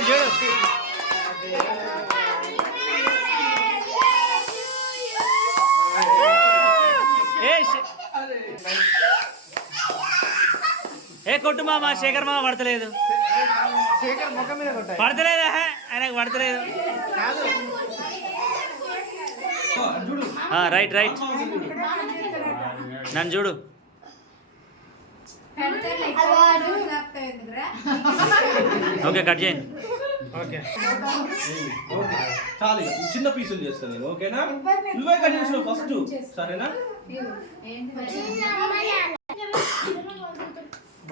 చూడు ఏ కొట్టు మామ శేఖర్ మామ పడతలేదు పడతలేదు ఆయనకు పడతలేదు రైట్ రైట్ నన్ను చూడు ఓకే కట్ చేయండి చాలు చిన్న పీసులు చేస్తాను నేను ఓకేనా నువ్వే కట్ చేసావు ఫస్ట్ సరేనా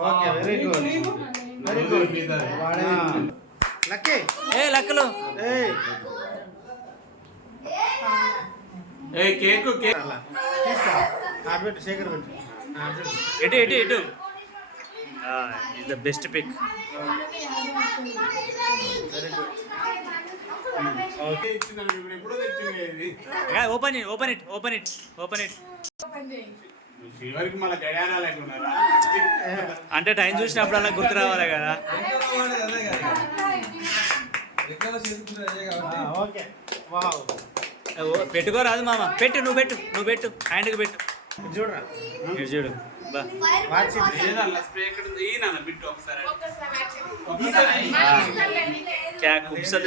okay very good very good lucky ఏ లక్కలు ఏ కేక్ కేక్ తీసుకో ఆర్బిట్ శేఖర్ పెట్టు ఎటు ఎటు ఎటు is the best pick okay open it open it open it open it అంటే టైం చూసినప్పుడు అలా గుర్తు రావాలి కదా ఓకే వావ్ పెట్టుకోరాదు మామ పెట్టు నువ్వు పెట్టు నువ్వు పెట్టు హ్యాండ్కి పెట్టు చూడరా ఇటు చూడు బా క్యా కుప్సత్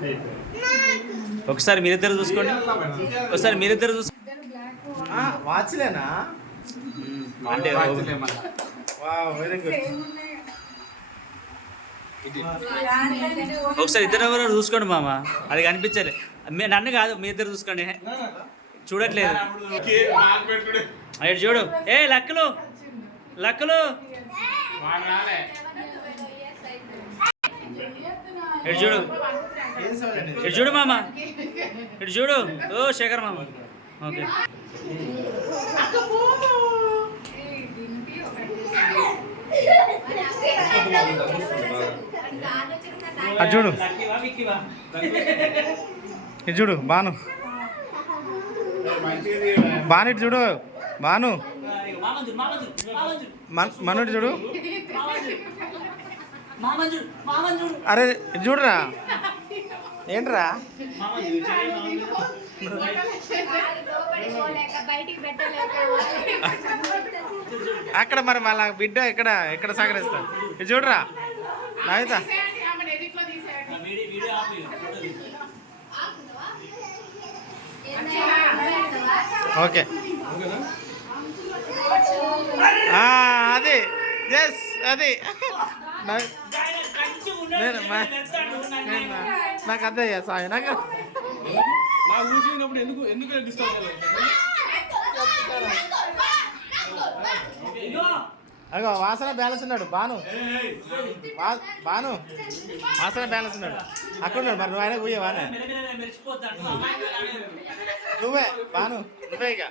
హై. ఒకసారి మీరిద్దరు చూసుకోండి ఒకసారి మీరిద్దరు చూసుకోండి వాచ్లేనా అంటే వావ్ వెరీ గుడ్ ఒకసారి ఇద్దరు ఎవరు చూసుకోండి మామ అది కనిపించాలి నన్ను కాదు మీ ఇద్దరు చూసుకోండి చూడట్లేదు అటు చూడు ఏ లక్కలు లక్కలు ఇటు చూడు ఇటు చూడు మామ ఇటు చూడు ఓ శేఖర్ మామ ఓకే అది చూడు ఇది చూడు బాను బాను ఇటు చూడు బాను మనోడు చూడు అరే ఇది చూడరా ఏంట్రా అక్కడ మరి వాళ్ళ బిడ్డ ఎక్కడ ఎక్కడ సహకరిస్తా ఇది చూడరా నవిత ఓకే అది ఎస్ అది నాకు అదే సాయి నాకు ఎందుకు ఎందుకు డిస్టర్బ్ అగో వాసన బ్యాలెన్స్ ఉన్నాడు బాను బాను వాసన బ్యాలెన్స్ ఉన్నాడు అక్కడ ఉన్నాడు మరి నువ్వు ఆయన పోయేవానే నువ్వే బాను నువ్వే ఇక